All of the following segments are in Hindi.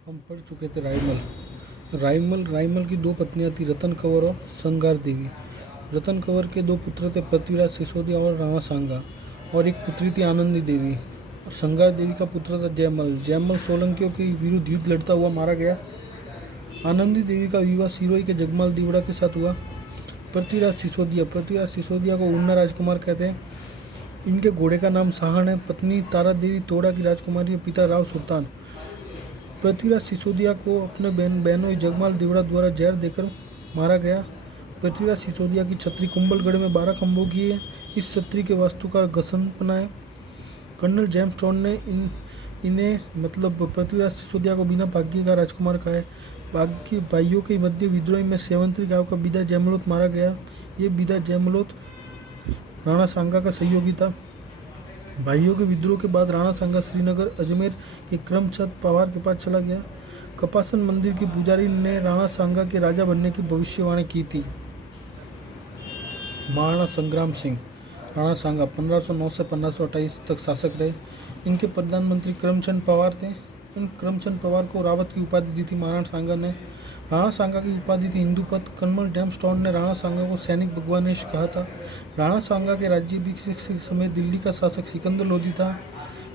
हम पढ़ चुके थे राइमल राइमल की दो पत्नियां थी, रतन कंवर और संगार देवी। रतन कंवर के दो पुत्र थे, पृथ्वीराज सिसोदिया और राणा सांगा, और एक पुत्री थी आनंदी देवी। और संगार देवी का पुत्र था जयमल। जयमल सोलंकियों के विरुद्ध युद्ध लड़ता हुआ मारा गया। आनंदी देवी का विवाह सिरोही के जगमाल दीवड़ा के साथ हुआ। पृथ्वीराज सिसोदिया को उन्ना राजकुमार कहते हैं। इनके घोड़े का नाम साहन है। पत्नी तारा देवी तोड़ा की राजकुमारी, पिता राव सुल्तान। पृथ्वीराज सिसोदिया को अपने बहनों जगमाल दीवड़ा द्वारा जहर देकर मारा गया। पृथ्वीराज सिसोदिया की छतरी कुंभलगढ़ में 12 खंभों की है। इस छतरी के वास्तुकार घसनपना है। कर्नल जेम्स टॉन ने इन्हें पृथ्वीराज सिसोदिया को बिना भाग्य का राजकुमार कहा है। भाइयों के मध्य विद्रोह में सेवंतरी गांव का बिदा जयमलोत मारा गया। ये बिदा जयमलोत राणा सांगा का सहयोगी था। भाइयों के विद्रोह के बाद राणा सांगा श्रीनगर अजमेर के करमचंद पवार के पास चला गया। कपासन मंदिर के पुजारी ने राणा सांगा के राजा बनने की भविष्यवाणी की थी। महाराणा संग्राम सिंह राणा सांगा 1509 से 1528 तक शासक रहे। इनके प्रधानमंत्री करमचंद पवार थे। इन करमचंद पवार को रावत की उपाधि दी थी महाराणा सांगा ने। राणा सांगा की उपाधि थी इंदुपत। कर्नल जेम्स टॉन ने राणा सांगा को सैनिक भगवानेश कहा था। राणा सांगा के राज्याभिषेक के समय दिल्ली का शासक सिकंदर लोदी था।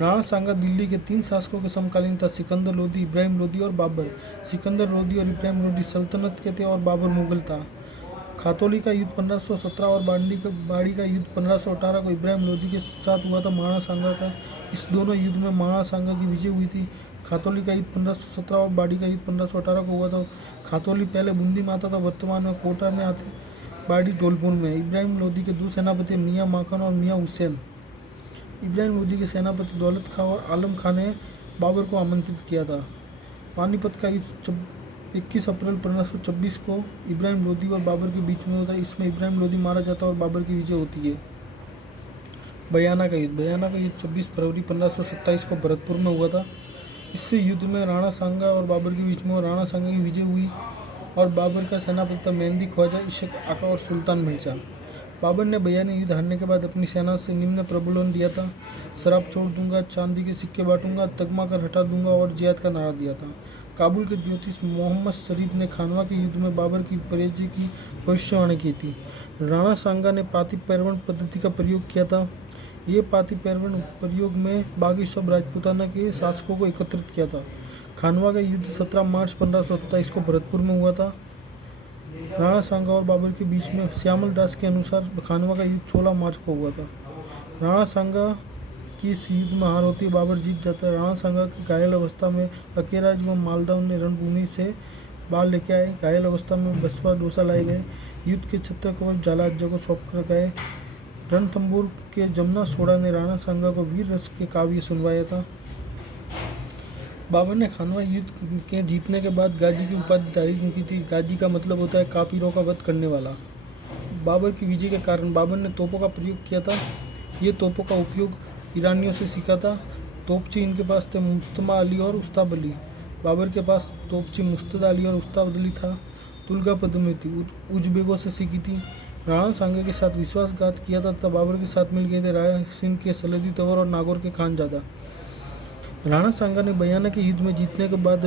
राणा सांगा दिल्ली के 3 शासकों के समकालीन था, सिकंदर लोदी, इब्राहिम लोदी और बाबर। सिकंदर लोदी और इब्राहिम लोदी सल्तनत के थे और बाबर मुगल था। खातौली का युद्ध 1517 और बाड़ी का युद्ध 1518 को इब्राहिम लोदी के साथ हुआ था महाराणा सांगा का। इस दोनों युद्ध में महाराणा सांगा की विजय हुई थी। खातौली का युद्ध 1517 और बाड़ी का युद्ध 1518 को हुआ था। खातौली पहले बूंदी में आता था, वर्तमान में कोटा में आते, बाड़ी धौलपुर में। इब्राहिम लोदी के 2 सेनापति मियाँ माखन और मियाँ हुसैन। इब्राहिम लोदी के सेनापति दौलत खां और आलम खां ने बाबर को आमंत्रित किया था। पानीपत का युद्ध 21 अप्रैल 1526 को इब्राहिम लोदी और बाबर के बीच में होता है। इसमें इब्राहिम लोदी मारा जाता है और बाबर की विजय होती है। बयाना का युद्ध 26 फरवरी 1527 को भरतपुर में हुआ था। इससे युद्ध में राणा सांगा और बाबर के बीच में राणा सांगा की विजय हुई और बाबर का सेनापति था मेहंदी ख्वाजा, इशक आका और सुल्तान मिर्जा। बाबर ने बयानी युद्ध हारने के बाद अपनी सेना से निम्न प्रबोधन दिया था: शराब छोड़ दूंगा, चांदी के सिक्के बांटूंगा, तगमा कर हटा दूंगा और जिहाद का नारा दिया था। काबुल के ज्योतिष मोहम्मद शरीफ ने खानवा के युद्ध में बाबर की पराजय की भविष्यवाणी की थी। राणा सांगा ने पाती पैरवण पद्धति का प्रयोग किया था। ये पाती पैरवण प्रयोग में बागी सब राजपूताना के शासकों को एकत्रित किया था। खानवा का युद्ध 17 मार्च 1527 को भरतपुर में हुआ था। राणा सांगा और बाबर के बीच में श्यामल दास के अनुसार खानवा का युद्ध 16 मार्च को हुआ था। राणा सांगा की इस युद्ध में हार होती है, बाबर जीत जाता है। राणा सांगा की घायल अवस्था में अकेराज व मालदाव ने रणभूमि से बाहर लेके आए। घायल अवस्था में बसपा डोसा लाए गए। युद्ध के छत्र कवच जालाज्जा को सौंप कर गए। रणथंभौर के जमुना सोड़ा ने राणा सांगा को वीर रस के काव्य सुनवाया था। बाबर ने खानवा युद्ध के जीतने के बाद गाजी की उपाधि धारण की थी। गाजी का मतलब होता है काफिरों का वध करने वाला। बाबर की विजय के कारण बाबर ने तोपों का प्रयोग किया था। ये तोपों का उपयोग ईरानियों से सीखा था। तोपची इनके पास थे मुस्तमा अली और उस्ताब अली। बाबर के पास तोपची मुस्तदा अली और उस्ताब अली था। तुलगा पद्मी थी, उजबेगों से सीखी थी। राणा सांगा के साथ विश्वासघात किया था तथा बाबर के साथ मिल गए थे राय सिंह के सलदी तंवर और नागौर के खानजादा। राणा सांगा ने बयाना के युद्ध में जीतने के बाद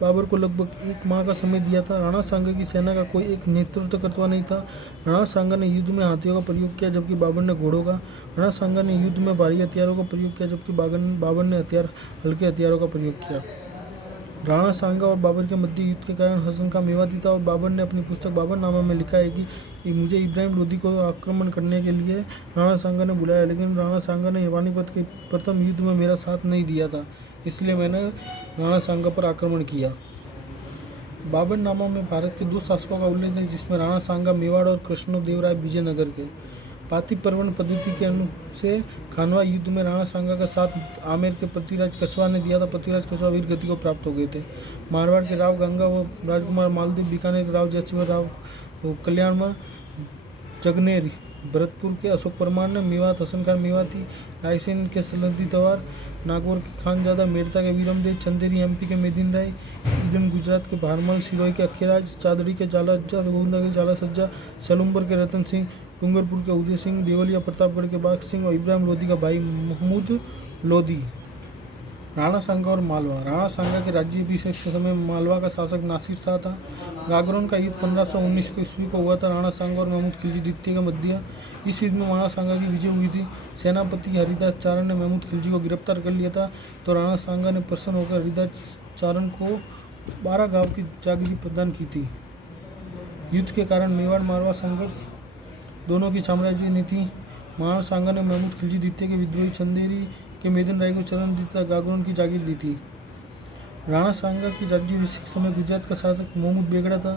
बाबर को लगभग 1 माह का समय दिया था। राणा सांगा की सेना का कोई एक नेतृत्वकर्ता नहीं था। राणा सांगा ने युद्ध में हाथियों का प्रयोग किया जबकि बाबर ने घोड़ों का। राणा सांगा ने युद्ध में भारी हथियारों का प्रयोग किया जबकि बाबर ने हल्के हथियारों का प्रयोग किया। राणा सांगा और बाबर के मध्य युद्ध के कारण हसन खां मेवाती था और बाबर ने अपनी पुस्तक बाबरनामा में लिखा है कि मुझे इब्राहिम लोदी को आक्रमण करने के लिए राणा सांगा ने बुलाया, लेकिन राणा सांगा ने पानीपत के प्रथम युद्ध में मेरा साथ नहीं दिया था, इसलिए मैंने राणा सांगा पर आक्रमण किया। बाबरनामा में भारत के 2 शासकों का उल्लेख है जिसमें राणा सांगा मेवाड़ और कृष्णदेवराय विजयनगर के। पाती परवण पद्धति के से खानवा युद्ध में राणा सांगा का साथ आमेर के पृथ्वीराज कछवा ने दिया था। पृथ्वीराज कछवा वीर गति को प्राप्त हो गए थे। मारवाड़ के राव गंगा व राजकुमार मालदेव, बीकानेर के राव जयसिंह, राव कल्याणमल, जगनेरी, भरतपुर के अशोक परमार ने, मेवात हसन खान मेवाती, रायसेन के सलदी तवार, नागौर के खानजादा, मेड़ता के वीरमदेव, चंदेरी एमपी के मेदिन राय, ईडन गुजरात के भारमल, सिरोही के अखेराज, चादड़ी के जालाज्जा, गोविंदा के जाला सज्जा, सलुम्बर के रतन सिंह, डूंगरपुर के उदय सिंह, देवलिया प्रतापगढ़ के बाग सिंह और इब्राहिम लोदी का भाई महमूद लोदी। राणा सांगा और मालवा। राणा सांगा के राज्याभिषेक के समय मालवा का शासक नासिर शाह था। गागरोन का युद्ध 1519 को ईस्वी को हुआ था। राणा सांगा और महमूद खिलजी द्वितीय के मध्य इस युद्ध में राणा सांगा की विजय हुई थी। सेनापति हरिदास चारण ने महमूद खिलजी को गिरफ्तार कर लिया था, तो राणा सांगा ने प्रसन्न होकर हरिदास चारण को 12 गांव की जागीर प्रदान की थी। युद्ध के कारण मेवाड़ मारवाड़ संघर्ष दोनों की साम्राज्य नीति। राणा सांगा ने महमूद खिलजी द्वितीय के विद्रोही चंदेरी के मेदिन राय को चरण दी तथा गागरोन की जागीर दी थी। राणा सांगा की राज्याभिषेक समय गुजरात का शासक महमूद बेगड़ा था।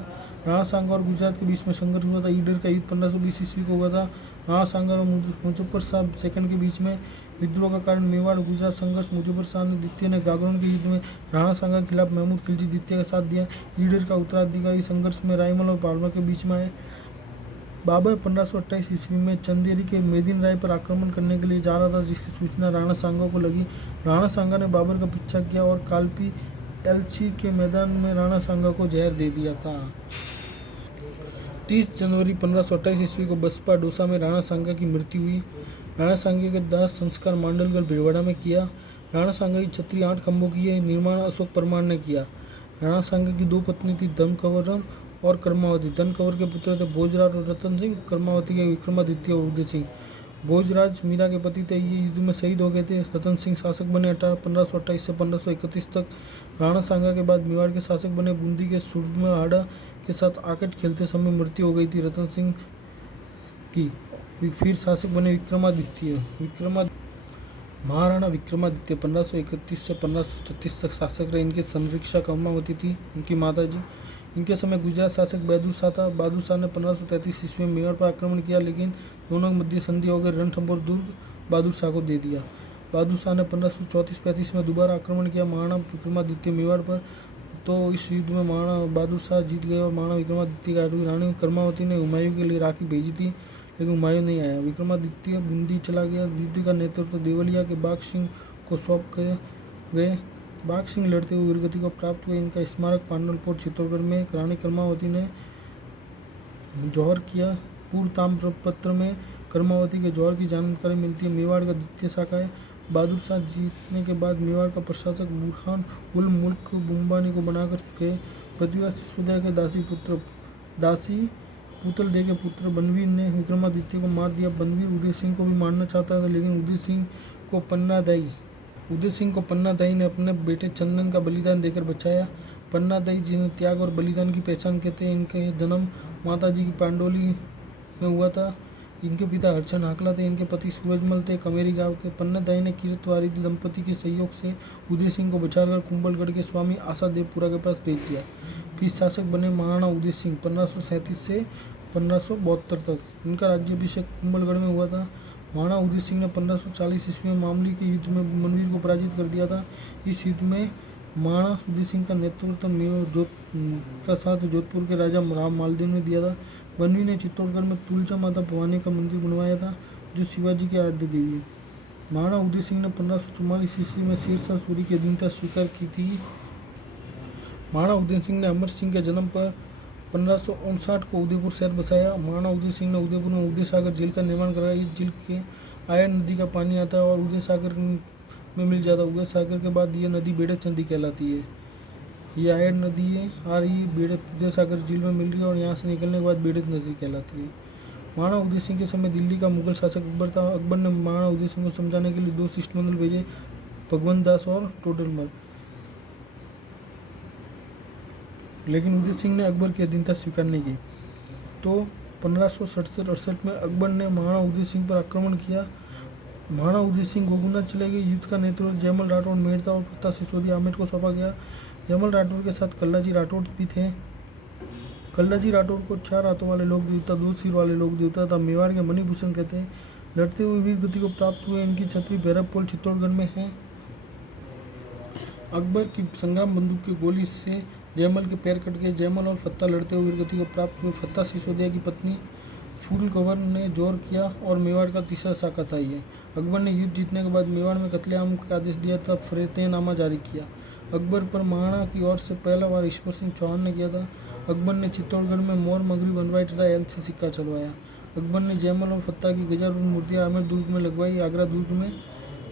राणा सांगा और गुजरात के बीच में संघर्ष हुआ था। ईडर का युद्ध 1520 ईस्वी को हुआ था। राणा सांगा और मुजफ्फर शाह सेकंड के बीच में विद्रोह का कारण मेवाड़ गुजरात संघर्ष। मुजफ्फर शाह ने द्वितीय ने गागरोन के युद्ध में राणा सांगा के खिलाफ महमूद खिलजी द्वितीय का साथ दिया। ईडर का उत्तराधिकारी संघर्ष में रायमल और बाबर के बीच में आए। बाबर 1528 ईस्वी में चंदेरी के मेदिन राय पर आक्रमण करने के लिए जा रहा था, जिसकी सूचना राणा सांगा को लगी। राणा सांगा ने बाबर का पीछा किया और कालपी एलची के मैदान में राणा सांगा को जहर दे दिया था। 30 जनवरी 1528 ईस्वी को बसपा डोसा में राणा सांगा की मृत्यु हुई। राणा सांगा के दाह संस्कार मांडलगढ़ भिलवाड़ा में किया। राणा सांगा की छतरी 8 खंभों की है, निर्माण अशोक परमार ने किया। राणा सांगा की 2 पत्नी थी, धनकंवर और कर्मावती। धनकंवर के पुत्र थे भोजराज और रतन सिंह, कर्मावती के विक्रमादित्य और उदय सिंह। भोजराज मीरा के पति थे, ये युद्ध में शहीद हो गए थे। रतन सिंह शासक बने 1528 से 1531 तक। राणा सांगा के बाद मेवाड़ के शासक बने। बूंदी के सुरमाहाड़ा के साथ आकट खेलते समय मृत्यु हो गई थी रतन सिंह की। फिर शासक बने विक्रमादित्य। महाराणा विक्रमादित्य 1531 से 1536 तक शासक रहे। इनके संरक्षा कर्मावती थी, इनकी माता जी। इनके समय गुजरात शासक बहादुर शाह था। बहादुर शाह ने 1533 ईस्वी में मेवाड़ पर आक्रमण किया, लेकिन दोनों के मध्य संधि हो गई। रणथंभौर दुर्ग बहादुर शाह को दे दिया। बहादुर शाह ने 1534-35 में दोबारा आक्रमण किया महाराणा विक्रमादित्य मेवाड़ पर, तो इस युद्ध में महाराणा बहादुर शाह जीत गए और महाराणा विक्रमादित्य की हार हुई। रानी कर्मावती ने हुमायूं के लिए राखी भेजी थी, लेकिन हुमायूं नहीं आया। विक्रमादित्य बूंदी चला गया। युद्ध का नेतृत्व देवलिया के बाघ सिंह को सौंप गए। बाघ सिंह लड़ते हुए वीरगति को प्राप्त हुए। इनका स्मारक पांडलपुर चित्तौड़गढ़ में रानी कर्मावती ने जौहर किया। पूर्व ताम्रपत्र में कर्मावती के जौहर की जानकारी मिलती है। मेवाड़ का द्वितीय शाखा है। बहादुर शाह जीतने के बाद मेवाड़ का प्रशासक बुरहान उल मुल्क बुम्बानी को बनाकर गए। पृथ्वीराज सिसोदिया के दासी पुतल दे के पुत्र बनवीर ने विक्रमादित्य को मार दिया। बनवीर उदय सिंह को भी मारना चाहता था, लेकिन उदय सिंह को पन्नादाई ने अपने बेटे चंदन का बलिदान देकर बचाया। पन्नादाई जिन्हें त्याग और बलिदान की पहचान कहते हैं, इनका जन्म माताजी की पांडोली में हुआ था। इनके पिता हरचंद हाकला थे, इनके पति सूरजमल थे, कमेरी गांव के। पन्नादाई ने किरतवारिदी दंपति के सहयोग से उदय सिंह को बचाकर कुंभलगढ़ के स्वामी आशादेवपुरा के पास भेज दिया। फिर शासक बने महाराणा उदय सिंह 1537 से 1572 तक। इनका राज्याभिषेक कुंभलगढ़ में हुआ था। महाराणा उदय सिंह ने 1540 ईस्वी में मामली के युद्ध में मनवीर को पराजित कर दिया था। इस युद्ध में महाराणा उदय सिंह का नेतृत्व का साथ जोधपुर के राजा राम मालदेव ने दिया था। बनवीर ने चित्तौड़गढ़ में तुलजा माता भवानी का मंदिर बनवाया था, जो शिवाजी की आराध्य देवी है। महाराणा उदय सिंह ने 1544 ईस्वी में शेरशाह सूरी की अधीनता स्वीकार की थी। महाराणा उदय सिंह ने अमर सिंह के जन्म पर 1559 को उदयपुर शहर बसाया। महाराणा उदय सिंह ने उदयपुर में उदय सागर झील का निर्माण कराया। इस झील के आयन नदी का पानी आता है और उदय सागर में मिल जाता है। उदय सागर के बाद ये नदी बेड़च नदी कहलाती है। ये आयन नदी है, आ रही है उदय सागर झील में मिल रही है और यहाँ से निकलने के बाद बेड़च नदी कहलाती है। महाराणा उदय सिंह के समय दिल्ली का मुगल शासक अकबर था। अकबर ने महाराणा उदय सिंह को समझाने के लिए 2 शिष्टमंडल भेजे, भगवंत दास और टोडरमल, लेकिन उदय सिंह ने अकबर की अधीनता स्वीकार नहीं की। तो 1567-68 में अकबर ने महाराणा उदय सिंह पर आक्रमण किया। महाराणा उदय सिंह गोगुना चले गए। युद्ध का नेतृत्व जयमल राठौड़, मेड़ता और फत्ता सिसोदिया आहमेद को सौंपा गया। जयमल राठौड़ के साथ कल्लाजी राठौड़ भी थे। कल्लाजी राठौड़ को 4 हाथों वाले लोक देवता, 2 सिर वाले लोक देवता तथा मेवाड़ के मणिभूषण कहते हैं। लड़ते हुए वीर गति को प्राप्त हुए। इनकी छतरी भैरवपोल चित्तौड़गढ़ में है। अकबर की संग्राम बंदूक की गोली से जयमल के पैर कट गए। जयमल और फत्ता लड़ते हुए वीरगति को प्राप्त हुए। फत्ता सिसोदिया की पत्नी फूलकंवर ने जोर किया और मेवाड़ का तीसरा शाखा था ये। अकबर ने युद्ध जीतने के बाद मेवाड़ में कत्लेआम का आदेश दिया, तब फतेहनामा जारी किया। अकबर पर महाराणा की ओर से पहला वार ईश्वर सिंह चौहान ने किया था। अकबर ने चित्तौड़गढ़ में मोर मगरी बनवाई तथा एलसी सिक्का चलवाया। अकबर ने जयमल और फत्ता की गजारूढ़ मूर्तियां आमेर दुर्ग में लगवाई। आगरा दुर्ग में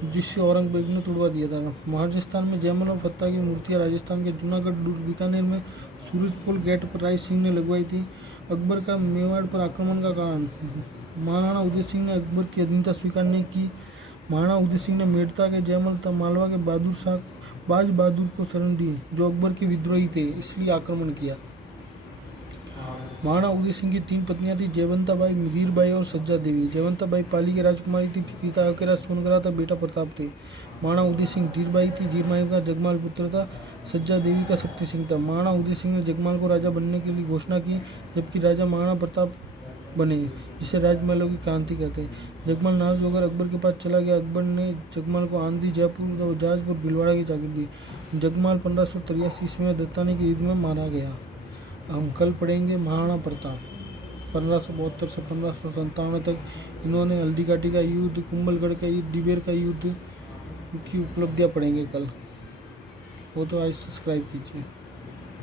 जिससे औरंगजेब ने तुड़वा दिया था। राजस्थान में जयमल और फत्ता की मूर्तियाँ राजस्थान के जूनागढ़, दुर्ग, बीकानेर में सूरजपोल गेट पर राय सिंह ने लगवाई थी। अकबर का मेवाड़ पर आक्रमण का कारण, महाराणा उदय सिंह ने अकबर की अधीनता स्वीकार नहीं की। महाराणा उदय सिंह ने मेड़ता के जयमल तथा मालवा के बहादुर शाह बाज बहादुर को शरण दी, जो अकबर के विद्रोही थे, इसलिए आक्रमण किया। महाराणा उदय सिंह की 3 पत्नियां थी, जयवंता बाई, मीर बाई और सज्जा देवी। जयवंता बाई पाली की राजकुमारी थी, पिता अकेला सोनगरा था, बेटा प्रताप थे। महाराणा उदय सिंह धीर बाई थी, धीर बाई का जगमाल पुत्र था, सज्जा देवी का शक्ति सिंह था। महाराणा उदय सिंह ने जगमाल को राजा बनने के लिए घोषणा की, जबकि राजा महाराणा प्रताप बने, जिसे राजमहलों की क्रांति कहते हैं। जगमाल नाराज होकर अकबर के पास चला गया। अकबर ने जगमाल को आंधी, जयपुर और जाजपुर, भीलवाड़ा की जागीर दी। जगमाल 1583 ईस्वी में दत्तानी के युद्ध में मारा गया। हम कल पढ़ेंगे महाराणा प्रताप 1572 से 1597 तक। इन्होंने हल्दी घाटी का युद्ध, कुंभलगढ़ का युद्ध, डिबेर का युद्ध की उपलब्धियां पढ़ेंगे कल। वो तो आज सब्सक्राइब कीजिए।